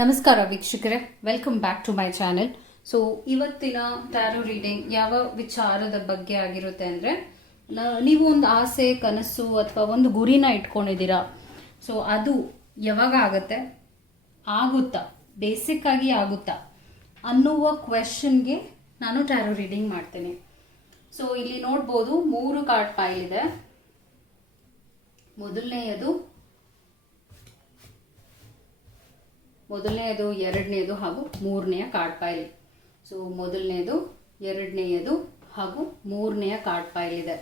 ನಮಸ್ಕಾರ ವೀಕ್ಷಕರೇ, welcome back to my channel. So ಇವತ್ತಿನ ಟ್ಯಾರೋ ರೀಡಿಂಗ್ ಯಾವ ವಿಚಾರದ ಬಗ್ಗೆ ಆಗಿರುತ್ತೆ ಅಂದರೆ, ನೀವು ಒಂದು ಆಸೆ, ಕನಸು ಅಥವಾ ಒಂದು ಗುರಿನ ಇಟ್ಕೊಂಡಿದ್ದೀರಾ. ಸೊ ಅದು ಯಾವಾಗ ಆಗುತ್ತೆ, ಆಗುತ್ತಾ, ಬೇಸಿಕ್ ಆಗಿ ಆಗುತ್ತಾ ಅನ್ನುವ ಕ್ವೆಶನ್ಗೆ ನಾನು ಟ್ಯಾರೋ ರೀಡಿಂಗ್ ಮಾಡ್ತೇನೆ. ಸೊ ಇಲ್ಲಿ ನೋಡ್ಬೋದು 3 ಕಾರ್ಡ್ ಪೈಲ್ ಇದೆ. ಮೊದಲನೆಯದು, ಎರಡನೆಯದು ಹಾಗೂ ಮೂರನೆಯ ಕಾರ್ಡ್ ಪೈಲ್. ಸೊ ಮೊದಲನೆಯದು, ಎರಡನೆಯದು ಹಾಗೂ ಮೂರನೆಯ ಕಾರ್ಡ್ ಪೈಲ್ ಇದೆ.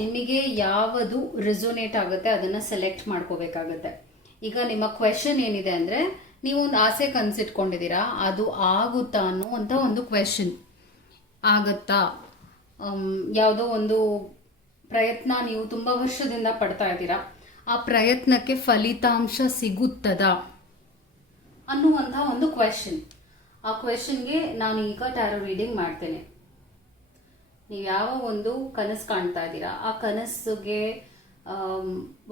ನಿಮಗೆ ಯಾವುದು ರೆಸೋನೇಟ್ ಆಗುತ್ತೆ ಅದನ್ನು ಸೆಲೆಕ್ಟ್ ಮಾಡ್ಕೋಬೇಕಾಗತ್ತೆ. ಈಗ ನಿಮ್ಮ ಕ್ವೆಶನ್ ಏನಿದೆ ಅಂದರೆ, ನೀವು ಒಂದು ಆಸೆ ಕನಸಿಟ್ಕೊಂಡಿದ್ದೀರಾ, ಅದು ಆಗುತ್ತಾ ಅನ್ನುವಂಥ ಒಂದು ಕ್ವೆಶನ್. ಆಗುತ್ತಾ, ಯಾವುದೋ ಒಂದು ಪ್ರಯತ್ನ ನೀವು ತುಂಬ ವರ್ಷದಿಂದ ಪಡ್ತಾ ಇದ್ದೀರಾ, ಆ ಪ್ರಯತ್ನಕ್ಕೆ ಫಲಿತಾಂಶ ಸಿಗುತ್ತದಾ ಅನ್ನುವಂಥ ಒಂದು ಕ್ವೆಶನ್. ಆ ಕ್ವೆಶನ್ಗೆ ನಾನು ಈಗ ಟ್ಯಾರೋ ರೀಡಿಂಗ್ ಮಾಡ್ತೇನೆ. ನೀವು ಯಾವ ಒಂದು ಕನಸು ಕಾಣ್ತಾ ಇದ್ದೀರಾ, ಆ ಕನಸಿಗೆ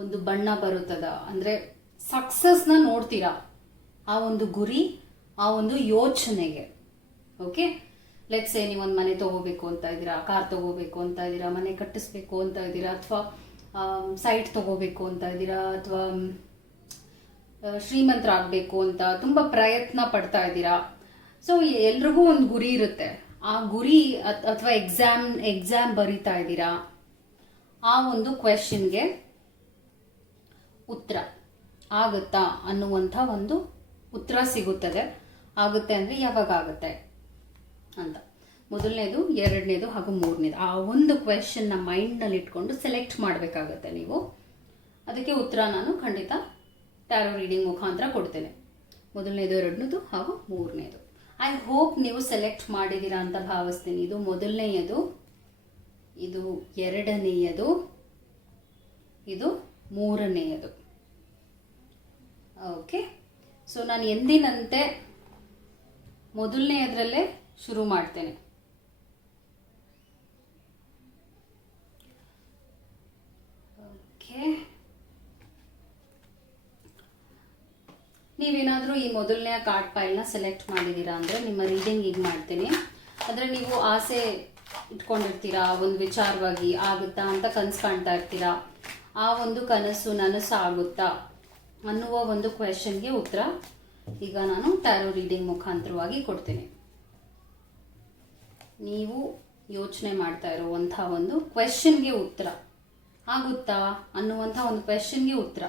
ಒಂದು ಬಣ್ಣ ಬರುತ್ತದ ಅಂದರೆ ಸಕ್ಸಸ್ನ ನೋಡ್ತೀರಾ, ಆ ಒಂದು ಗುರಿ, ಆ ಒಂದು ಯೋಚನೆಗೆ. ಓಕೆ, ಲೆಟ್ಸ್ ಸೇ ನೀವು ಒಂದು ಮನೆ ತಗೋಬೇಕು ಅಂತ ಇದ್ದೀರಾ, ಕಾರ್ ತಗೋಬೇಕು ಅಂತ ಇದ್ದೀರಾ, ಮನೆ ಕಟ್ಟಿಸ್ಬೇಕು ಅಂತ ಇದ್ದೀರಾ, ಅಥವಾ ಸೈಟ್ ತಗೋಬೇಕು ಅಂತ ಇದ್ದೀರಾ, ಅಥವಾ ಶ್ರೀಮಂತರಾಗಬೇಕು ಅಂತ ತುಂಬ ಪ್ರಯತ್ನ ಪಡ್ತಾ ಇದ್ದೀರಾ. ಸೊ ಎಲ್ರಿಗೂ ಒಂದು ಗುರಿ ಇರುತ್ತೆ. ಆ ಗುರಿ ಅಥವಾ ಎಕ್ಸಾಮ್ ಬರೀತಾ ಇದ್ದೀರಾ, ಆ ಒಂದು ಕ್ವೆಶನ್ಗೆ ಉತ್ತರ ಆಗುತ್ತಾ ಅನ್ನುವಂಥ ಒಂದು ಉತ್ತರ ಸಿಗುತ್ತದೆ. ಆಗುತ್ತೆ ಅಂದರೆ ಯಾವಾಗ ಆಗುತ್ತೆ ಅಂತ. ಮೊದಲನೇದು, ಎರಡನೇದು ಹಾಗೂ ಮೂರನೇದು, ಆ ಒಂದು ಕ್ವೆಶನ್ನ ಮೈಂಡ್ನಲ್ಲಿ ಇಟ್ಕೊಂಡು ಸೆಲೆಕ್ಟ್ ಮಾಡಬೇಕಾಗತ್ತೆ ನೀವು. ಅದಕ್ಕೆ ಉತ್ತರ ನಾನು ಖಂಡಿತ ಟ್ಯಾರೋ ರೀಡಿಂಗ್ ಮುಖಾಂತರ ಕೊಡ್ತೇನೆ. ಮೊದಲನೇದು, ಎರಡನೇದು ಹಾಗೂ ಮೂರನೇದು. ಐ ಹೋಪ್ ನೀವು ಸೆಲೆಕ್ಟ್ ಮಾಡಿದ್ದೀರಾ ಅಂತ ಭಾವಿಸ್ತೀನಿ. ಇದು ಮೊದಲನೆಯದು, ಇದು ಎರಡನೆಯದು, ಇದು ಮೂರನೆಯದು. ಓಕೆ, ಸೊ ನಾನು ಎಂದಿನಂತೆ ಮೊದಲನೆಯದರಲ್ಲೇ ಶುರು ಮಾಡ್ತೇನೆ. ಓಕೆ, ನೀವೇನಾದರೂ ಈ ಮೊದಲನೆಯ ಕಾರ್ಡ್ ಪೈಲ್ನ ಸೆಲೆಕ್ಟ್ ಮಾಡಿದ್ದೀರಾ ಅಂದರೆ ನಿಮ್ಮ ರೀಡಿಂಗ್ ಈಗ ಮಾಡ್ತೀನಿ. ಅಂದರೆ ನೀವು ಆಸೆ ಇಟ್ಕೊಂಡಿರ್ತೀರಾ ಒಂದು ವಿಚಾರವಾಗಿ, ಆಗುತ್ತಾ ಅಂತ ಕನಸು ಕಾಣ್ತಾ ಇರ್ತೀರಾ. ಆ ಒಂದು ಕನಸು ನನಸಾಗುತ್ತಾ ಅನ್ನುವ ಒಂದು ಕ್ವೆಶನ್ಗೆ ಉತ್ತರ ಈಗ ನಾನು ಟ್ಯಾರೋ ರೀಡಿಂಗ್ ಮುಖಾಂತರವಾಗಿ ಕೊಡ್ತೀನಿ. ನೀವು ಯೋಚನೆ ಮಾಡ್ತಾ ಇರುವಂಥ ಒಂದು ಕ್ವೆಶನ್ಗೆ ಉತ್ತರ ಆಗುತ್ತಾ ಅನ್ನುವಂಥ ಒಂದು ಕ್ವೆಶನ್ಗೆ ಉತ್ತರ.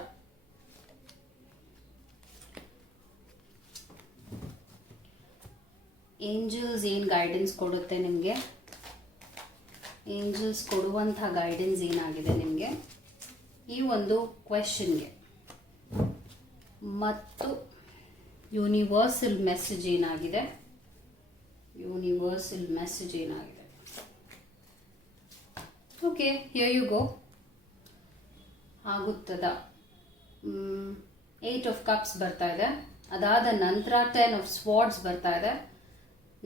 ಏಂಜಲ್ಸ್ ಏನು ಗೈಡೆನ್ಸ್ ಕೊಡುತ್ತೆ ನಿಮಗೆ, ಏಂಜಲ್ಸ್ ಕೊಡುವಂಥ ಗೈಡೆನ್ಸ್ ಏನಾಗಿದೆ ನಿಮಗೆ ಈ ಒಂದು ಕ್ವೆಶನ್ಗೆ, ಮತ್ತು ಯೂನಿವರ್ಸಲ್ ಮೆಸೇಜ್ ಏನಾಗಿದೆ, ಯೂನಿವರ್ಸಲ್ ಮೆಸೇಜ್ ಏನಾಗಿದೆ. Okay, here you go. ಆಗುತ್ತದ 8 ಆಫ್ ಕಪ್ಸ್ ಬರ್ತಾ ಇದೆ. ಅದಾದ ನಂತರ 10 ಆಫ್ ಸ್ವಾರ್ಡ್ಸ್ ಬರ್ತಾ ಇದೆ.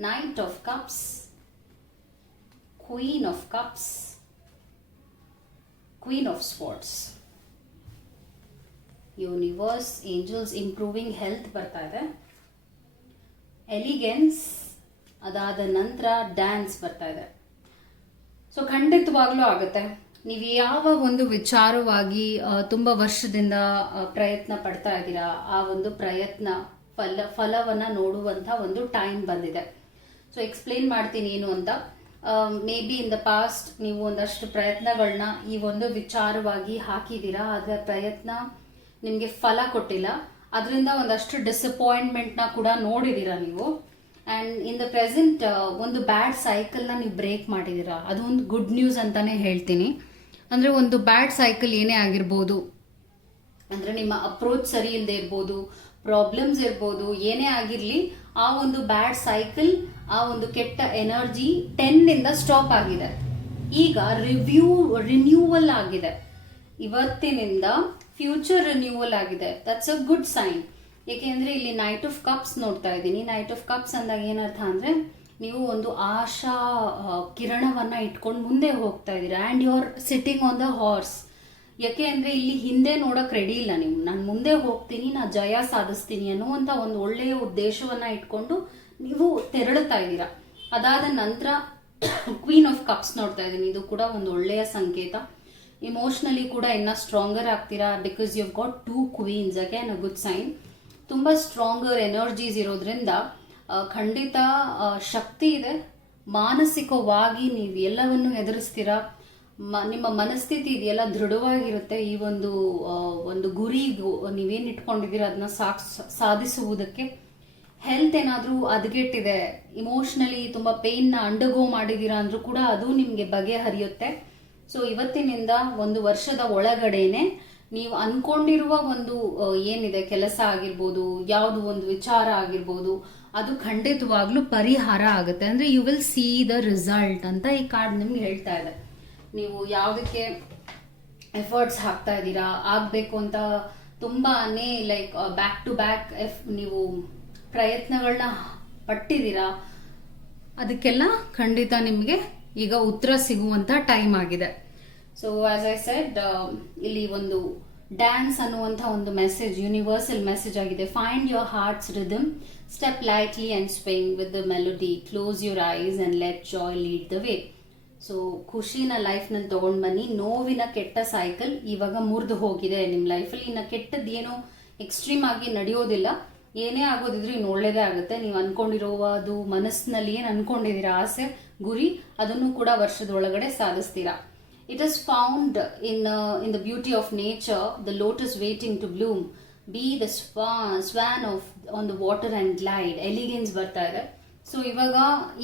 9 of cups, queen of cups, queen of swords. Universe, angels, improving health ಬರ್ತಾ ಇದೆ. ಎಲಿಗೆನ್ಸ್, ಅದಾದ ನಂತರ ಡ್ಯಾನ್ಸ್ ಬರ್ತಾ ಇದೆ. ಸೊ ಖಂಡಿತವಾಗ್ಲೂ ಆಗುತ್ತೆ. ನೀವು ಯಾವ ಒಂದು ವಿಚಾರವಾಗಿ ತುಂಬ ವರ್ಷದಿಂದ ಪ್ರಯತ್ನ ಪಡ್ತಾ ಇದ್ದೀರಾ, ಆ ಒಂದು ಪ್ರಯತ್ನ ಫಲವನ್ನು ನೋಡುವಂಥ ಒಂದು ಟೈಮ್ ಬಂದಿದೆ. ಸೊ ಎಕ್ಸ್ಪ್ಲೇನ್ ಮಾಡ್ತೀನಿ ಏನು ಅಂತ. May be in the past ನೀವು ಒಂದಷ್ಟು ಪ್ರಯತ್ನಗಳನ್ನ ಈ ಒಂದು ವಿಚಾರವಾಗಿ ಹಾಕಿದ್ದೀರಾ, ಅದರ ಪ್ರಯತ್ನ ನಿಮಗೆ ಫಲ ಕೊಟ್ಟಿಲ್ಲ. ಅದರಿಂದ ಒಂದಷ್ಟು ಡಿಸಪಾಯಿಂಟ್ಮೆಂಟ್ನ ಕೂಡ ನೋಡಿದ್ದೀರಾ ನೀವು. ಆ್ಯಂಡ್ ಇನ್ ದ ಪ್ರೆಸೆಂಟ್ ಒಂದು ಬ್ಯಾಡ್ ಸೈಕಲ್ನ ನೀವು ಬ್ರೇಕ್ ಮಾಡಿದ್ದೀರಾ. ಅದು ಒಂದು ಗುಡ್ ನ್ಯೂಸ್ ಅಂತಾನೆ ಹೇಳ್ತೀನಿ. ಅಂದರೆ ಒಂದು ಬ್ಯಾಡ್ ಸೈಕಲ್ ಏನೇ ಆಗಿರ್ಬೋದು, ಅಂದರೆ ನಿಮ್ಮ ಅಪ್ರೋಚ್ ಸರಿ ಇಲ್ಲದೆ ಇರ್ಬೋದು, ಪ್ರಾಬ್ಲಮ್ಸ್ ಇರ್ಬೋದು, ಏನೇ ಆಗಿರಲಿ, ಆ ಒಂದು ಬ್ಯಾಡ್ ಸೈಕಲ್, ಆ ಒಂದು ಕೆಟ್ಟ ಎನರ್ಜಿ 10ನಿಂದ ಸ್ಟಾಪ್ ಆಗಿದೆ. ಈಗ ರಿನ್ಯೂವಲ್ ಆಗಿದೆ. ಇವತ್ತಿನಿಂದ ಫ್ಯೂಚರ್ ರಿನ್ಯೂವಲ್ ಆಗಿದೆ. That's a good sign. ಏಕೆಂದರೆ ಇಲ್ಲಿ ನೈಟ್ ಆಫ್ ಕಪ್ಸ್ ನೋಡ್ತಾ ಇದ್ದೀನಿ. ನೈಟ್ ಆಫ್ ಕಪ್ಸ್ ಅಂದಾಗ ಏನರ್ಥ ಅಂದರೆ, ನೀವು ಒಂದು ಆಶಾ ಕಿರಣವನ್ನು ಇಟ್ಕೊಂಡು ಮುಂದೆ ಹೋಗ್ತಾ ಇದ್ದೀರಾ. And you are sitting on the horse. ಯಾಕೆ ಅಂದ್ರೆ ಇಲ್ಲಿ ಹಿಂದೆ ನೋಡಕ್ ರೆಡಿ ಇಲ್ಲ ನೀವು. ನಾನು ಮುಂದೆ ಹೋಗ್ತೀನಿ, ನಾ ಜಯ ಸಾಧಿಸ್ತೀನಿ ಅನ್ನುವಂತ ಒಂದು ಒಳ್ಳೆಯ ಉದ್ದೇಶವನ್ನ ಇಟ್ಕೊಂಡು ನೀವು ತೆರಳುತ್ತಾ ಇದ್ದೀರಾ. ಅದಾದ ನಂತರ ಕ್ವೀನ್ ಆಫ್ ಕಪ್ಸ್ ನೋಡ್ತಾ ಇದ್ದೀನಿ, ಇದು ಕೂಡ ಒಂದು ಒಳ್ಳೆಯ ಸಂಕೇತ. ಇಮೋಷನಲಿ ಕೂಡ ಇನ್ನ ಸ್ಟ್ರಾಂಗರ್ ಆಗ್ತೀರಾ, because you got 2 queens, again a good sign. ತುಂಬಾ ಸ್ಟ್ರಾಂಗರ್ ಎನರ್ಜೀಸ್ ಇರೋದ್ರಿಂದ ಖಂಡಿತ ಶಕ್ತಿ ಇದೆ. ಮಾನಸಿಕವಾಗಿ ನೀವು ಎಲ್ಲವನ್ನು ಎದುರಿಸ್ತೀರಾ. ನಿಮ್ಮ ಮನಸ್ಥಿತಿ ಇದೆಯಲ್ಲ ದೃಢವಾಗಿರುತ್ತೆ. ಈ ಒಂದು ಗುರಿಗೂ ನೀವೇನು ಇಟ್ಕೊಂಡಿದ್ದೀರಾ ಅದನ್ನ ಸಾಧಿಸುವುದಕ್ಕೆ. ಹೆಲ್ತ್ ಏನಾದರೂ ಹದಗೆಟ್ಟಿದೆ, ಇಮೋಷನಲಿ ತುಂಬಾ ಪೇನ್ನ ಅಂಡರ್ಗೋ ಮಾಡಿದ್ದೀರಾ ಅಂದ್ರೂ ಕೂಡ ಅದು ನಿಮಗೆ ಬಗೆಹರಿಯುತ್ತೆ. ಸೊ ಇವತ್ತಿನಿಂದ 1 ವರ್ಷದ ಒಳಗಡೆನೆ ನೀವು ಅನ್ಕೊಂಡಿರುವ ಒಂದು ಏನಿದೆ ಕೆಲಸ ಆಗಿರ್ಬೋದು, ಯಾವುದು ಒಂದು ವಿಚಾರ ಆಗಿರ್ಬೋದು, ಅದು ಖಂಡಿತವಾಗ್ಲೂ ಪರಿಹಾರ ಆಗುತ್ತೆ. ಅಂದ್ರೆ you will see the result ಅಂತ ಈ ಕಾರ್ಡ್ ನಿಮ್ಗೆ ಹೇಳ್ತಾ ಇದೆ. ನೀವು ಯಾವುದಕ್ಕೆ ಎಫರ್ಟ್ಸ್ ಹಾಕ್ತಾ ಇದ್ದೀರಾ, ಆಗ್ಬೇಕು ಅಂತ ತುಂಬಾನೇ ಲೈಕ್ ಬ್ಯಾಕ್ ಟು ಬ್ಯಾಕ್ ನೀವು ಪ್ರಯತ್ನಗಳನ್ನ ಪಟ್ಟಿದ್ದೀರಾ, ಅದಕ್ಕೆಲ್ಲ ಖಂಡಿತ ನಿಮಗೆ ಈಗ ಉತ್ತರ ಸಿಗುವಂತ ಟೈಮ್ ಆಗಿದೆ. ಸೊ ಆಸ್ ಐ ಸೆಡ್, ಇಲ್ಲಿ ಒಂದು ಡ್ಯಾನ್ಸ್ ಅನ್ನುವಂಥ ಒಂದು ಮೆಸೇಜ್, ಯೂನಿವರ್ಸಲ್ ಮೆಸೇಜ್ ಆಗಿದೆ. Find your heart's rhythm, step lightly and swing with the melody, close your eyes and let joy lead the way. So ಖುಷಿನ ಲೈಫ್ನಲ್ಲಿ ತಗೊಂಡ್ ಬನ್ನಿ. ನೋವಿನ ಕೆಟ್ಟ ಸೈಕಲ್ ಇವಾಗ ಮುರಿದು ಹೋಗಿದೆ ನಿಮ್ಮ ಲೈಫಲ್ಲಿ. ಇನ್ನು ಕೆಟ್ಟದ್ದು ಏನೋ ಎಕ್ಸ್ಟ್ರೀಮ್ ಆಗಿ ನಡೆಯೋದಿಲ್ಲ. ಏನೇ ಆಗೋದಿದ್ರು ಇನ್ನು ಒಳ್ಳೇದೇ ಆಗುತ್ತೆ. ನೀವು ಅನ್ಕೊಂಡಿರೋದು ಮನಸ್ಸಿನಲ್ಲಿ ಏನ್ ಅನ್ಕೊಂಡಿದ್ದೀರಾ ಆಸೆ ಗುರಿ, ಅದನ್ನು ಕೂಡ ವರ್ಷದ ಒಳಗಡೆ ಸಾಧಿಸ್ತೀರಾ. It is found in the beauty of nature, the lotus waiting to bloom. Be the swan on the water and glide. Elegance ಬರ್ತಾ ಇದೆ. ಸೊ ಇವಾಗ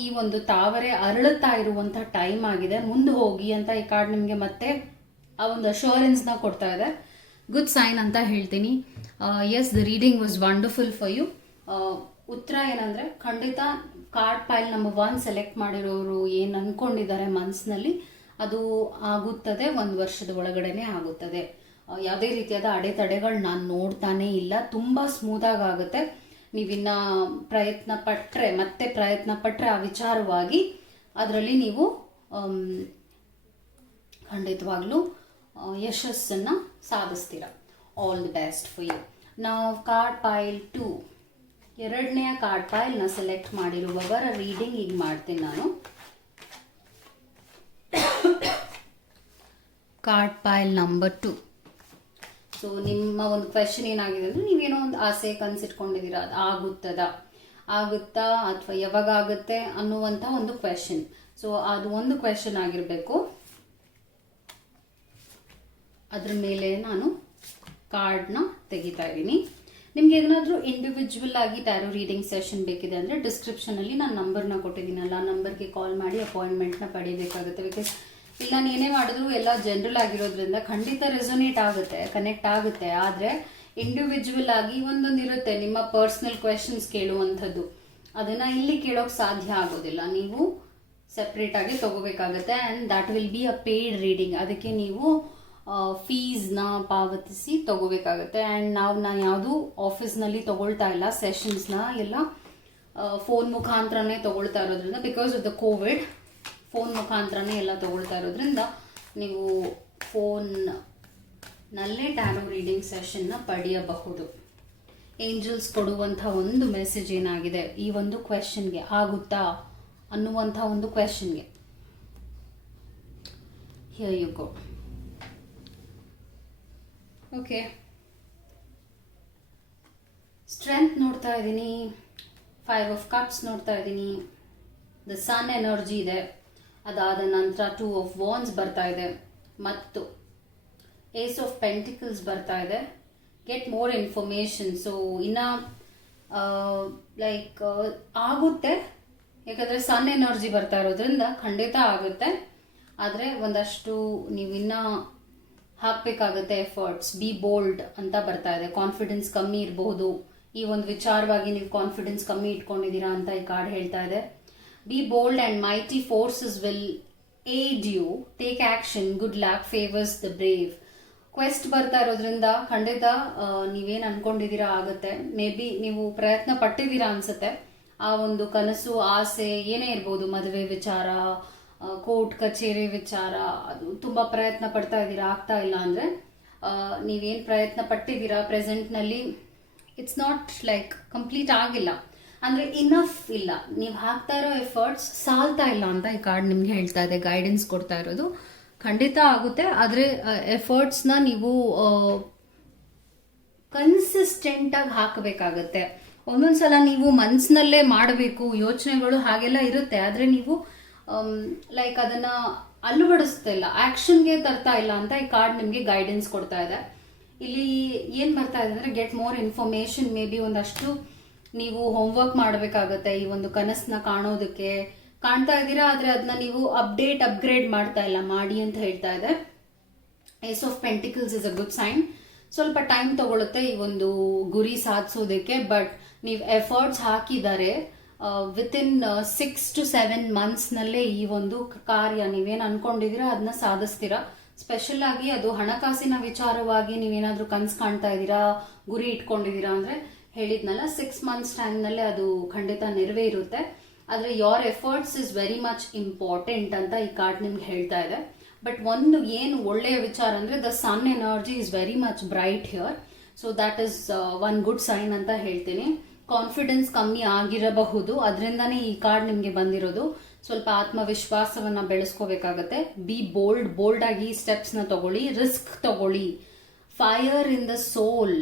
ಈ ಒಂದು ತಾವರೆ ಅರಳುತ್ತಾ ಇರುವಂತ ಟೈಮ್ ಆಗಿದೆ, ಮುಂದೆ ಹೋಗಿ ಅಂತ ಈ ಕಾರ್ಡ್ ನಿಮ್ಗೆ ಮತ್ತೆ ಆ ಒಂದು ಅಶ್ಯೂರೆನ್ಸ್ ನ ಕೊಡ್ತಾ ಇದೆ. ಗುಡ್ ಸೈನ್ ಅಂತ ಹೇಳ್ತೀನಿ. Yes, the reading was wonderful for you. ಉತ್ತರ ಏನಂದ್ರೆ ಖಂಡಿತ ಕಾರ್ಡ್ ಪೈಲ್ ನಂಬರ್ 1 ಸೆಲೆಕ್ಟ್ ಮಾಡಿರೋರು ಏನ್ ಅನ್ಕೊಂಡಿದ್ದಾರೆ ಮನಸ್ಸಿನಲ್ಲಿ ಅದು ಆಗುತ್ತದೆ. 1 ವರ್ಷದ ಒಳಗಡೆನೆ ಆಗುತ್ತದೆ. ಯಾವುದೇ ರೀತಿಯಾದ ಅಡೆತಡೆಗಳು ನಾನು ನೋಡ್ತಾನೆ ಇಲ್ಲ. ತುಂಬಾ ಸ್ಮೂತ್ ಆಗುತ್ತೆ. ನೀವಿನ್ನ ಪ್ರಯತ್ನ ಪಟ್ರೆ ಆ ವಿಚಾರವಾಗಿ ಅದರಲ್ಲಿ ನೀವು ಖಂಡಿತವಾಗ್ಲೂ ಯಶಸ್ಸನ್ನ ಸಾಧಿಸ್ತೀರ. All the best for you. ನಾವು ಕಾರ್ಡ್ ಪೈಲ್ 2, 2ನೇ ಕಾರ್ಡ್ ಪೈಲ್ ನ ಸೆಲೆಕ್ಟ್ ಮಾಡಿರುವವರ ರೀಡಿಂಗ್ ಈಗ ಮಾಡ್ತೀನಿ ನಾನು. Card ಪೈಲ್ number 2. ಸೊ ನಿಮ್ಮ ಒಂದು ಕ್ವೆಶನ್ ಏನಾಗಿದೆ ಅಂದ್ರೆ, ನೀವೇನೋ ಒಂದು ಆಸೆ ಕನ್ಸಿಟ್ಕೊಂಡಿದ್ದೀರಾ, ಅದು ಆಗುತ್ತಾ ಅಥವಾ ಯಾವಾಗ ಆಗುತ್ತೆ ಅನ್ನುವಂತ ಒಂದು ಕ್ವೆಶನ್. ಸೊ ಅದು ಒಂದು ಕ್ವೆಶನ್ ಆಗಿರ್ಬೇಕು. ಅದ್ರ ಮೇಲೆ ನಾನು ಕಾರ್ಡ್ನ ತೆಗಿತಾ ಇದ್ದೀನಿ. ನಿಮ್ಗೆ ಏನಾದರೂ ಇಂಡಿವಿಜುವಲ್ ಆಗಿ ಟ್ಯಾರೋ ರೀಡಿಂಗ್ ಸೆಷನ್ ಬೇಕಿದೆ ಅಂದ್ರೆ ಡಿಸ್ಕ್ರಿಪ್ಷನ್ ಅಲ್ಲಿ ನಾನು ನಂಬರ್ನ ಕೊಟ್ಟಿದ್ದೀನಲ್ಲ, ಆ ನಂಬರ್ಗೆ ಕಾಲ್ ಮಾಡಿ ಅಪಾಯಿಂಟ್ಮೆಂಟ್ನ ಪಡಿಬೇಕಾಗುತ್ತೆ. ಬಿಕಾಸ್ ಇಲ್ಲ ಏನೇ ಮಾಡಿದ್ರು ಎಲ್ಲ ಜನರಲ್ ಆಗಿರೋದ್ರಿಂದ ಖಂಡಿತ ರೆಸೊನೇಟ್ ಆಗುತ್ತೆ, ಕನೆಕ್ಟ್ ಆಗುತ್ತೆ. ಆದ್ರೆ ಇಂಡಿವಿಜುವಲ್ ಆಗಿ ಒಂದೊಂದು ಇರುತ್ತೆ ನಿಮ್ಮ ಪರ್ಸನಲ್ ಕ್ವೆಶನ್ಸ್ ಕೇಳುವಂಥದ್ದು, ಅದನ್ನ ಇಲ್ಲಿ ಕೇಳೋಕ್ ಸಾಧ್ಯ ಆಗೋದಿಲ್ಲ. ನೀವು ಸೆಪ್ರೇಟ್ ಆಗಿ ತಗೋಬೇಕಾಗತ್ತೆ. And that will be a paid reading. ಅದಕ್ಕೆ ನೀವು ಫೀಸ್ನ ಪಾವತಿಸಿ ತಗೋಬೇಕಾಗತ್ತೆ. ಅಂಡ್ ನಾನು ಯಾವುದು ಆಫೀಸ್ನಲ್ಲಿ ತಗೊಳ್ತಾ ಇಲ್ಲ, ಸೆಷನ್ಸ್ನ ಎಲ್ಲ ಫೋನ್ ಮುಖಾಂತರನೇ ತಗೊಳ್ತಾ ಇರೋದ್ರಿಂದ, because of the Covid phone ಮುಖಾಂತರನೇ ಎಲ್ಲ ತಗೊಳ್ತಾ ಇರೋದ್ರಿಂದ ನೀವು ಫೋನ್ನಲ್ಲೇ ಟ್ಯಾರೋ ರೀಡಿಂಗ್ ಸೆಷನ್ನ ಪಡೆಯಬಹುದು. ಏಂಜಲ್ಸ್ ಕೊಡುವಂಥ ಒಂದು ಮೆಸೇಜ್ ಏನಾಗಿದೆ ಈ ಒಂದು ಕ್ವೆಶನ್ಗೆ, ಆಗುತ್ತಾ ಅನ್ನುವಂಥ ಒಂದು ಕ್ವೆಶನ್ಗೆ. Here you go. Okay, strength ನೋಡ್ತಾ ಇದ್ದೀನಿ, 5 ಆಫ್ ಕಪ್ಸ್ ನೋಡ್ತಾ ಇದ್ದೀನಿ, ದ ಸನ್ ಎನರ್ಜಿ ಇದೆ. ಅದಾದ ನಂತರ 2 ಆಫ್ ವಾಂಡ್ಸ್ ಬರ್ತಾ ಇದೆ ಮತ್ತು ಏಸ್ ಆಫ್ ಪೆಂಟಿಕಲ್ಸ್ ಬರ್ತಾ ಇದೆ. Get more information. ಸೊ ಇನ್ನ ಲೈಕ್ ಆಗುತ್ತೆ, ಯಾಕಂದ್ರೆ ಸನ್ ಎನರ್ಜಿ ಬರ್ತಾ ಇರೋದ್ರಿಂದ ಖಂಡಿತ ಆಗುತ್ತೆ. ಆದರೆ ಒಂದಷ್ಟು ನೀವು ಇನ್ನ ಹಾಕ್ಬೇಕಾಗುತ್ತೆ ಎಫರ್ಟ್ಸ್. ಬಿ ಬೋಲ್ಡ್ ಅಂತ ಬರ್ತಾ ಇದೆ. ಕಾನ್ಫಿಡೆನ್ಸ್ ಕಮ್ಮಿ ಇರಬಹುದು, ಈ ಒಂದು ವಿಚಾರವಾಗಿ ನೀವು ಕಾನ್ಫಿಡೆನ್ಸ್ ಕಮ್ಮಿ ಇಟ್ಕೊಂಡಿದ್ದೀರಾ ಅಂತ ಈ ಕಾರ್ಡ್ ಹೇಳ್ತಾ ಇದೆ. Be bold and mighty forces will aid you. Take action. Good luck favors the brave. Quest ಬರ್ತಾ ಇರೋದ್ರಿಂದ ಖಂಡಿತ ನೀವೇನು ಅನ್ಕೊಂಡಿದ್ದೀರಾ ಆಗುತ್ತೆ. ಮೇ ಬಿ ನೀವು ಪ್ರಯತ್ನ ಪಟ್ಟಿದ್ದೀರಾ ಅನ್ಸುತ್ತೆ. ಆ ಒಂದು ಕನಸು ಆಸೆ ಏನೇ ಇರ್ಬೋದು, ಮದುವೆ ವಿಚಾರ ಕೋರ್ಟ್ ಕಚೇರಿ ವಿಚಾರ, ಅದು ತುಂಬ ಪ್ರಯತ್ನ ಪಡ್ತಾ ಇದ್ದೀರಾ, ಆಗ್ತಾ ಇಲ್ಲ ಅಂದರೆ ನೀವೇನು ಪ್ರಯತ್ನ ಪಟ್ಟಿದ್ದೀರಾ ಪ್ರೆಸೆಂಟ್ನಲ್ಲಿ ಇಟ್ಸ್ ನಾಟ್ ಲೈಕ್ ಕಂಪ್ಲೀಟ್ ಆಗಿಲ್ಲ, ಅಂದರೆ ಇನಫ್ ಇಲ್ಲ, ನೀವು ಹಾಕ್ತಾ ಇರೋ ಎಫರ್ಟ್ಸ್ ಸಾಲ್ತಾ ಇಲ್ಲ ಅಂತ ಈ ಕಾರ್ಡ್ ನಿಮ್ಗೆ ಹೇಳ್ತಾ ಇದೆ, ಗೈಡೆನ್ಸ್ ಕೊಡ್ತಾ ಇರೋದು. ಖಂಡಿತ ಆಗುತ್ತೆ, ಆದರೆ ಎಫರ್ಟ್ಸ್ನ ನೀವು ಕನ್ಸಿಸ್ಟೆಂಟಾಗಿ ಹಾಕಬೇಕಾಗತ್ತೆ. ಒಂದೊಂದ್ಸಲ ನೀವು ಮನಸ್ಸಿನಲ್ಲೇ ಮಾಡಬೇಕು ಯೋಚನೆಗಳು ಹಾಗೆಲ್ಲ ಇರುತ್ತೆ, ಆದರೆ ನೀವು ಲೈಕ್ ಅದನ್ನು ಅಳವಡಿಸ್ತಾ ಇಲ್ಲ, ಆ್ಯಕ್ಷನ್ಗೆ ತರ್ತಾ ಇಲ್ಲ ಅಂತ ಈ ಕಾರ್ಡ್ ನಿಮಗೆ ಗೈಡೆನ್ಸ್ ಕೊಡ್ತಾ ಇದೆ. ಇಲ್ಲಿ ಏನು ಬರ್ತಾ ಇದೆ ಅಂದರೆ get more information, may be ಒಂದಷ್ಟು ನೀವು ಹೋಮ್ವರ್ಕ್ ಮಾಡಬೇಕಾಗತ್ತೆ ಈ ಒಂದು ಕನಸನ್ನ ಕಾಣೋದಕ್ಕೆ. ಕಾಣ್ತಾ ಇದ್ದೀರಾ, ಆದರೆ ಅದನ್ನ ನೀವು ಅಪ್ಗ್ರೇಡ್ ಮಾಡ್ತಾ ಇಲ್ಲ, ಮಾಡಿ ಅಂತ ಹೇಳ್ತಾ ಇದೆ. Ace of pentacles is a good sign. ಸ್ವಲ್ಪ ಟೈಮ್ ತಗೊಳುತ್ತೆ ಈ ಒಂದು ಗುರಿ ಸಾಧಿಸೋದಕ್ಕೆ, ಬಟ್ ನೀವು ಎಫರ್ಟ್ಸ್ ಹಾಕಿದ್ದಾರೆ ವಿತಿನ್ 6 to 7 ಮಂತ್ಸ್ನಲ್ಲೇ ಈ ಒಂದು ಕಾರ್ಯ ನೀವೇನು ಅನ್ಕೊಂಡಿದ್ದೀರಾ ಅದನ್ನ ಸಾಧಿಸ್ತೀರಾ. ಸ್ಪೆಷಲ್ ಆಗಿ ಅದು ಹಣಕಾಸಿನ ವಿಚಾರವಾಗಿ ನೀವೇನಾದ್ರೂ ಕನ್ಸು ಕಾಣ್ತಾ ಇದ್ದೀರಾ, ಗುರಿ ಇಟ್ಕೊಂಡಿದ್ದೀರಾ ಅಂದರೆ ಹೇಳಿದ್ನಲ್ಲ 6 ಮಂತ್ಸ್ ಟೈಮ್ನಲ್ಲೇ ಅದು ಖಂಡಿತ ನೆರವೇರುತ್ತೆ. ಆದರೆ your efforts is very much important ಅಂತ ಈ ಕಾರ್ಡ್ ನಿಮ್ಗೆ ಹೇಳ್ತಾ ಇದೆ. ಬಟ್ ಒಂದು ಏನು ಒಳ್ಳೆಯ ವಿಚಾರ ಅಂದರೆ the sun energy is very much bright here, so that is one good sign ಅಂತ ಹೇಳ್ತೀನಿ. ಕಾನ್ಫಿಡೆನ್ಸ್ ಕಮ್ಮಿ ಆಗಿರಬಹುದು, ಅದರಿಂದನೇ ಈ ಕಾರ್ಡ್ ನಿಮಗೆ ಬಂದಿರೋದು. ಸ್ವಲ್ಪ ಆತ್ಮವಿಶ್ವಾಸವನ್ನ ಬೆಳೆಸ್ಕೋಬೇಕಾಗತ್ತೆ. ಬಿ ಬೋಲ್ಡ್ ಆಗಿ ಸ್ಟೆಪ್ಸ್ನ ತಗೊಳ್ಳಿ, ರಿಸ್ಕ್ ತಗೊಳ್ಳಿ. ಫೈರ್ ಇನ್ ದ ಸೋಲ್,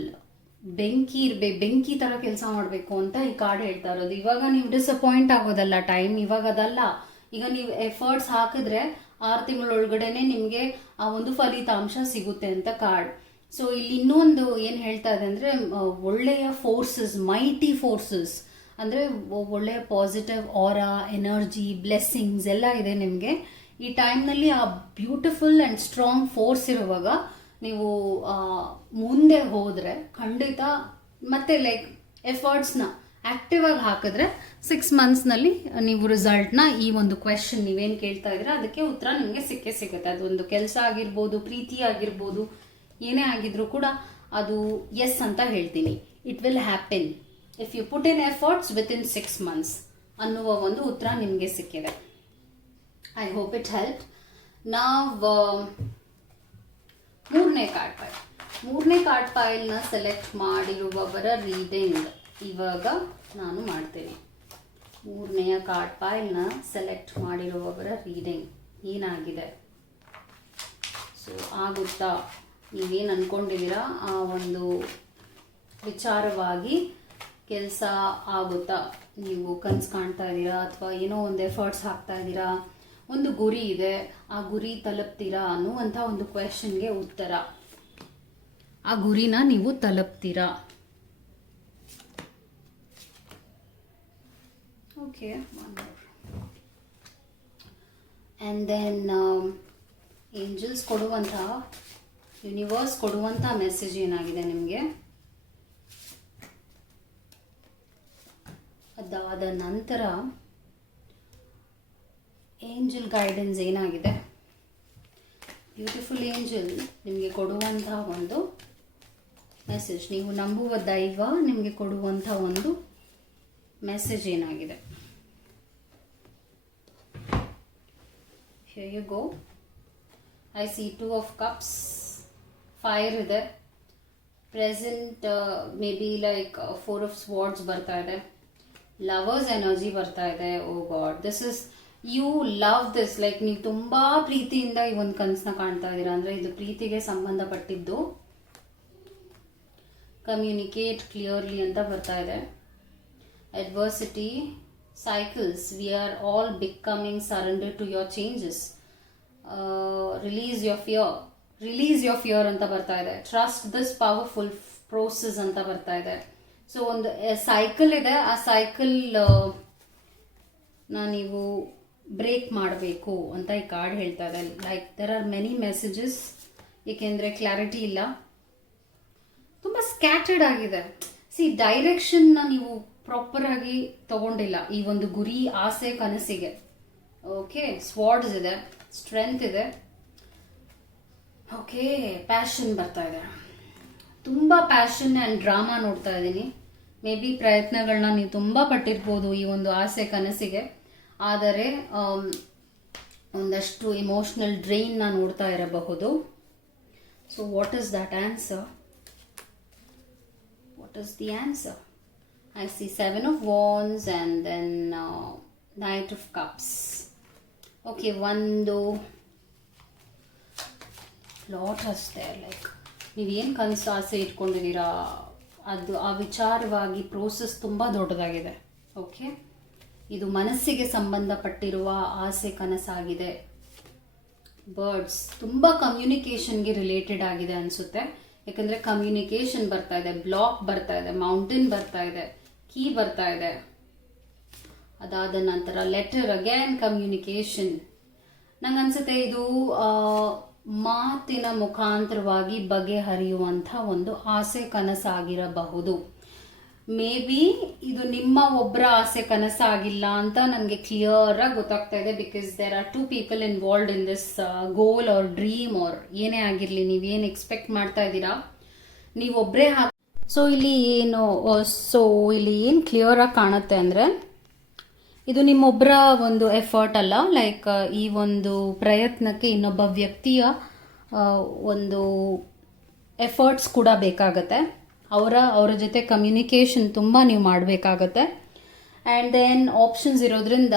ಬೆಂಕಿ ತರ ಕೆಲಸ ಮಾಡಬೇಕು ಅಂತ ಈ ಕಾರ್ಡ್ ಹೇಳ್ತಾ ಇರೋದು. ಇವಾಗ ನೀವು ಡಿಸಪಾಯಿಂಟ್ ಆಗೋದಲ್ಲ ಟೈಮ್, ಇವಾಗ ಅದಲ್ಲ. ಈಗ ನೀವು ಎಫರ್ಟ್ಸ್ ಹಾಕಿದ್ರೆ 6 ತಿಂಗಳೊಳಗಡೆನೆ ನಿಮಗೆ ಆ ಒಂದು ಫಲಿತಾಂಶ ಸಿಗುತ್ತೆ ಅಂತ ಕಾರ್ಡ್. ಸೊ ಇಲ್ಲಿ ಇನ್ನೊಂದು ಏನು ಹೇಳ್ತಾ ಇದೆ ಅಂದರೆ ಒಳ್ಳೆಯ ಫೋರ್ಸಸ್, ಮೈಟಿ ಫೋರ್ಸಸ್, ಅಂದರೆ ಒಳ್ಳೆಯ ಪಾಸಿಟಿವ್ ಆರಾ, ಎನರ್ಜಿ, ಬ್ಲೆಸ್ಸಿಂಗ್ಸ್ ಎಲ್ಲ ಇದೆ ನಿಮಗೆ ಈ ಟೈಮ್ನಲ್ಲಿ. ಆ ಬ್ಯೂಟಿಫುಲ್ ಆ್ಯಂಡ್ ಸ್ಟ್ರಾಂಗ್ ಫೋರ್ಸ್ ಇರುವಾಗ ನೀವು ಮುಂದೆ ಹೋದರೆ ಖಂಡಿತ ಮತ್ತೆ ಲೈಕ್ ಎಫರ್ಟ್ಸ್ನ ಆಕ್ಟಿವ್ ಆಗಿ ಹಾಕಿದ್ರೆ 6 ಮಂತ್ಸ್ನಲ್ಲಿ ನೀವು ರಿಸಲ್ಟ್ನ, ಈ ಒಂದು ಕ್ವೆಶನ್ ನೀವೇನು ಕೇಳ್ತಾ ಇದ್ದೀರಾ ಅದಕ್ಕೆ ಉತ್ತರ ನಿಮಗೆ ಸಿಗುತ್ತೆ. ಅದೊಂದು ಕೆಲಸ ಆಗಿರ್ಬೋದು, ಪ್ರೀತಿ ಆಗಿರ್ಬೋದು, ಏನೇ ಆಗಿದ್ರು ಕೂಡ ಅದು ಎಸ್ ಅಂತ ಹೇಳ್ತೀನಿ. It will happen if you put in efforts within 6 months ಅನ್ನುವ ಒಂದು ಉತ್ತರ ನಿಮಗೆ ಸಿಕ್ಕಿದೆ. I hope it help. ನಾವು ಮೂರನೇ ಕಾರ್ಡ್ ಫೈಲ್ನ ಸೆಲೆಕ್ಟ್ ಮಾಡಿರುವವರ ರೀಡಿಂಗ್ ಇವಾಗ ನಾನು ಮಾಡ್ತೇನೆ. 3ನೇ ಕಾರ್ಡ್ ಫೈಲ್ನ ಸೆಲೆಕ್ಟ್ ಮಾಡಿರುವವರ ರೀಡಿಂಗ್ ಏನಾಗಿದೆ, ಸೊ ಆಗುತ್ತಾ, ನೀವೇನು ಅನ್ಕೊಂಡಿದ್ದೀರಾ ಆ ಒಂದು ವಿಚಾರವಾಗಿ ಕೆಲಸ ಆಗುತ್ತಾ, ನೀವು ಕನಸು ಕಾಣ್ತಾ ಇದ್ದೀರಾ ಅಥವಾ ಏನೋ ಒಂದು ಎಫರ್ಟ್ಸ್ ಹಾಕ್ತಾ ಇದ್ದೀರಾ, ಒಂದು ಗುರಿ ಇದೆ, ಆ ಗುರಿ ತಲುಪ್ತೀರಾ ಅನ್ನುವಂಥ ಒಂದು ಕ್ವೆಶನ್ಗೆ ಉತ್ತರ. ಆ ಗುರಿನ ನೀವು ತಲುಪ್ತೀರಾ. ಓಕೆ, ಆ್ಯಂಡ್ ದೆನ್ ಏಂಜಲ್ಸ್ ಕೊಡುವಂಥ, ಯೂನಿವರ್ಸ್ ಕೊಡುವಂಥ ಮೆಸೇಜ್ ಏನಾಗಿದೆ ನಿಮಗೆ, ಅದಾದ ನಂತರ ಏಂಜಲ್ ಗೈಡೆನ್ಸ್ ಏನಾಗಿದೆ, ಬ್ಯೂಟಿಫುಲ್ ಏಂಜಲ್ ನಿಮಗೆ ಕೊಡುವಂಥ ಒಂದು ಮೆಸೇಜ್, ನೀವು ನಂಬುವ ದೈವ ನಿಮಗೆ ಕೊಡುವಂಥ ಒಂದು ಮೆಸೇಜ್ ಏನಾಗಿದೆ. Here you go. I see 2 of cups. Fire ಇದೆ. Present maybe like 4 of swords ಬರ್ತಾ ಇದೆ. Lovers energy ಬರ್ತಾ ಇದೆ. Oh God, this is you love this. Like ನೀವು ತುಂಬಾ ಪ್ರೀತಿಯಿಂದ ಈ ಒಂದು ಕನಸನ್ನ ಕಾಣ್ತಾ ಇದ್ದೀರಾ ಅಂದ್ರೆ ಇದು ಪ್ರೀತಿಗೆ ಸಂಬಂಧಪಟ್ಟಿದ್ದು. ಕಮ್ಯುನಿಕೇಟ್ ಕ್ಲಿಯರ್ಲಿ ಅಂತ ಬರ್ತಾ ಇದೆ. Adversity, cycles, we are all becoming surrender to your changes. Release your fear ಅಂತ ಬರ್ತಾ ಇದೆ. Trust this powerful process ಅಂತ ಬರ್ತಾ ಇದೆ. ಸೊ ಒಂದು ಸೈಕಲ್ ಇದೆ, ಆ ಸೈಕಲ್ ನೀವು ಬ್ರೇಕ್ ಮಾಡಬೇಕು ಅಂತ ಈ ಕಾರ್ಡ್ ಹೇಳ್ತಾ ಇದೆ. Like there are many messages, ಏಕೆಂದರೆ ಕ್ಲಾರಿಟಿ ಇಲ್ಲ, ತುಂಬ ಸ್ಕ್ಯಾಟರ್ಡ್ ಆಗಿದೆ. ಡೈರೆಕ್ಷನ್ನ ನೀವು ಪ್ರಾಪರ್ ಆಗಿ ತಗೊಂಡಿಲ್ಲ ಈ ಒಂದು ಗುರಿ, ಆಸೆ, ಕನಸಿಗೆ. ಓಕೆ, ಸ್ವಾರ್ಡ್ಸ್ ಇದೆ, ಸ್ಟ್ರೆಂತ್ ಇದೆ. ಓಕೆ, ಪ್ಯಾಷನ್ ಬರ್ತಾ ಇದೆ. ತುಂಬ ಪ್ಯಾಷನ್ ಆ್ಯಂಡ್ ಡ್ರಾಮಾ ನೋಡ್ತಾ ಇದ್ದೀನಿ. ಮೇ ಬಿ ಪ್ರಯತ್ನಗಳನ್ನ ನೀವು ತುಂಬ ಪಟ್ಟಿರ್ಬೋದು ಈ ಒಂದು ಆಸೆ, ಕನಸಿಗೆ. ಆದರೆ ಒಂದಷ್ಟು ಇಮೋಷ್ನಲ್ ಡ್ರೈನ್ನ ನೋಡ್ತಾ ಇರಬಹುದು. So what is that answer? What is the answer? I see 7 of Wands and then Knight of Cups. Okay, ಒಂದು lot is there. Like ನೀವೇನು ಕನಸು ಆಸೆ ಇಟ್ಕೊಂಡಿದ್ದೀರಾ ಅದು ಆ ವಿಚಾರವಾಗಿ ಪ್ರೋಸೆಸ್ ತುಂಬ ದೊಡ್ಡದಾಗಿದೆ. ಓಕೆ, ಇದು ಮನಸ್ಸಿಗೆ ಸಂಬಂಧಪಟ್ಟಿರುವ ಆಸೆ ಕನಸಾಗಿದೆ. ಬರ್ಡ್ಸ್ ತುಂಬ ಕಮ್ಯುನಿಕೇಷನ್ಗೆ ರಿಲೇಟೆಡ್ ಆಗಿದೆ ಅನಿಸುತ್ತೆ. ಯಾಕಂದರೆ ಕಮ್ಯುನಿಕೇಷನ್ ಬರ್ತಾ ಇದೆ, ಬ್ಲಾಕ್ ಬರ್ತಾ ಇದೆ, ಮೌಂಟೇನ್ ಬರ್ತಾ ಇದೆ, ಕೀ ಬರ್ತಾ ಇದೆ. ಅದಾದ ನಂತರ ಲೆಟರ್, ಅಗೇನ್ ಕಮ್ಯುನಿಕೇಷನ್. ನಂಗನ್ಸುತ್ತೆ ಇದು ಮಾತಿನ ಮುಖಾಂತರವಾಗಿ ಬಗೆಹರಿಯುವಂಥ ಒಂದು ಆಸೆ ಕನಸಾಗಿರಬಹುದು. ಮೇ ಬಿ ಇದು ನಿಮ್ಮ ಒಬ್ಬರ ಆಸೆ ಕನಸಾಗಿಲ್ಲ ಅಂತ ನನಗೆ ಕ್ಲಿಯರ್ ಆಗಿ ಗೊತ್ತಾಗ್ತಾ ಇದೆ. Because there are 2 people involved in this goal or dream or ಏನೇ ಆಗಿರಲಿ, ನೀವೇನು ಎಕ್ಸ್ಪೆಕ್ಟ್ ಮಾಡ್ತಾ ಇದ್ದೀರಾ ನೀವೊಬ್ಬರೇ ಸೊ ಇಲ್ಲಿ ಏನು ಕ್ಲಿಯರ್ ಆಗಿ ಕಾಣುತ್ತೆ ಅಂದರೆ ಇದು ನಿಮ್ಮೊಬ್ಬರ ಒಂದು ಎಫರ್ಟ್ ಅಲ್ಲ. ಲೈಕ್ ಈ ಒಂದು ಪ್ರಯತ್ನಕ್ಕೆ ಇನ್ನೊಬ್ಬ ವ್ಯಕ್ತಿಯ ಒಂದು ಎಫರ್ಟ್ಸ್ ಕೂಡ ಬೇಕಾಗತ್ತೆ. ಅವರ ಜೊತೆ ಕಮ್ಯುನಿಕೇಷನ್ ತುಂಬ ನೀವು ಮಾಡಬೇಕಾಗತ್ತೆ. ಆ್ಯಂಡ್ ದೆನ್ ಆಪ್ಷನ್ಸ್ ಇರೋದ್ರಿಂದ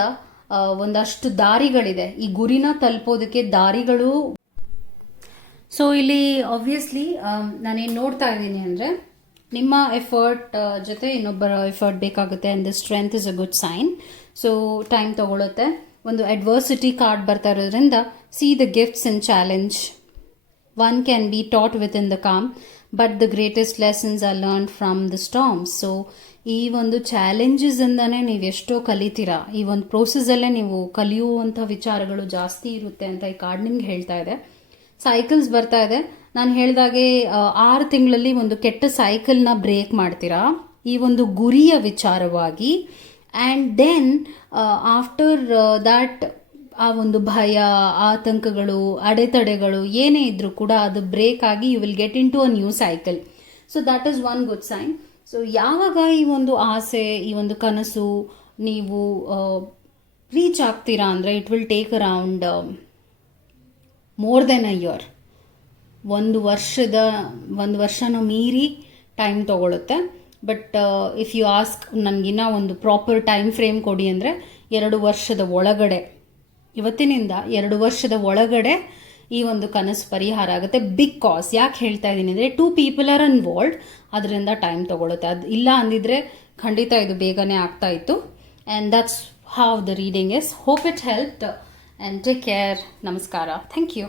ಒಂದಷ್ಟು ದಾರಿಗಳಿದೆ. ಈ ಗುರಿನ ತಲುಪೋದಕ್ಕೆ ದಾರಿಗಳು. ಸೊ ಇಲ್ಲಿ ಆಬ್ವಿಯಸ್ಲಿ ನಾನೇನು ನೋಡ್ತಾ ಇದ್ದೀನಿ ಅಂದರೆ ನಿಮ್ಮ ಎಫರ್ಟ್ ಜೊತೆ ಇನ್ನೊಬ್ಬರ ಎಫರ್ಟ್ ಬೇಕಾಗುತ್ತೆ. And the strength is a good sign. So time ತಗೊಳುತ್ತೆ. ಒಂದು ಅಡ್ವರ್ಸಿಟಿ ಕಾರ್ಡ್ ಬರ್ತಾ ಇರೋದ್ರಿಂದ see the gifts and challenge. One can be taught with in the calm but the greatest lessons are learn from the storms. So ಈ ಒಂದು ಚಾಲೆಂಜಸ್ಯಿಂದನೇ ನೀವು ಎಷ್ಟೋ ಕಲಿತೀರಾ. ಈ ಒಂದು ಪ್ರೋಸೆಸ್ಸಲ್ಲೇ ನೀವು ಕಲಿಯುವಂಥ ವಿಚಾರಗಳು ಜಾಸ್ತಿ ಇರುತ್ತೆ ಅಂತ ಈ ಕಾರ್ಡ್ ನಿಮ್ಗೆ ಹೇಳ್ತಾ ಇದೆ. ಸೈಕಲ್ಸ್ ಬರ್ತಾ ಇದೆ. ನಾನು ಹೇಳಿದಾಗೆ 6 ತಿಂಗಳಲ್ಲಿ ಒಂದು ಕೆಟ್ಟ ಸೈಕಲ್ನ ಬ್ರೇಕ್ ಮಾಡ್ತೀರಾ ಈ ಒಂದು ಗುರಿಯ ವಿಚಾರವಾಗಿ. ಆ್ಯಂಡ್ ದೆನ್ ಆಫ್ಟರ್ ದ್ಯಾಟ್ ಆ ಒಂದು ಭಯ, ಆತಂಕಗಳು, ಅಡೆತಡೆಗಳು ಏನೇ ಇದ್ರೂ ಕೂಡ ಅದು ಬ್ರೇಕ್ ಆಗಿ you will get into a new cycle. So that is one good sign. So ಯಾವಾಗ ಈ ಒಂದು ಆಸೆ, ಈ ಒಂದು ಕನಸು ನೀವು ರೀಚ್ ಆಗ್ತೀರಾ ಅಂದರೆ it will take around more than a year. ಒಂದು ವರ್ಷನೂ ಮೀರಿ ಟೈಮ್ ತೊಗೊಳುತ್ತೆ. ಬಟ್ ಇಫ್ ಯು ಆಸ್ಕ್ ನನಗಿನ್ನ ಒಂದು ಪ್ರಾಪರ್ ಟೈಮ್ ಫ್ರೇಮ್ ಕೊಡಿ ಅಂದರೆ 2 ವರ್ಷದ ಒಳಗಡೆ, ಇವತ್ತಿನಿಂದ 2 ವರ್ಷದ ಒಳಗಡೆ ಈ ಒಂದು ಕನಸು ಪರಿಹಾರ ಆಗುತ್ತೆ. ಬಿಕಾಸ್ ಯಾಕೆ ಹೇಳ್ತಾ ಇದ್ದೀನಿ ಅಂದರೆ 2 people ಆರ್ ಇನ್ವಾಲ್ವ್ಡ್, ಅದರಿಂದ ಟೈಮ್ ತೊಗೊಳುತ್ತೆ. ಅದು ಇಲ್ಲ ಅಂದಿದ್ರೆ ಖಂಡಿತ ಇದು ಬೇಗನೆ ಆಗ್ತಾ ಇತ್ತು. And that's how the reading is. Hope it helped and take care. ನಮಸ್ಕಾರ. Thank you.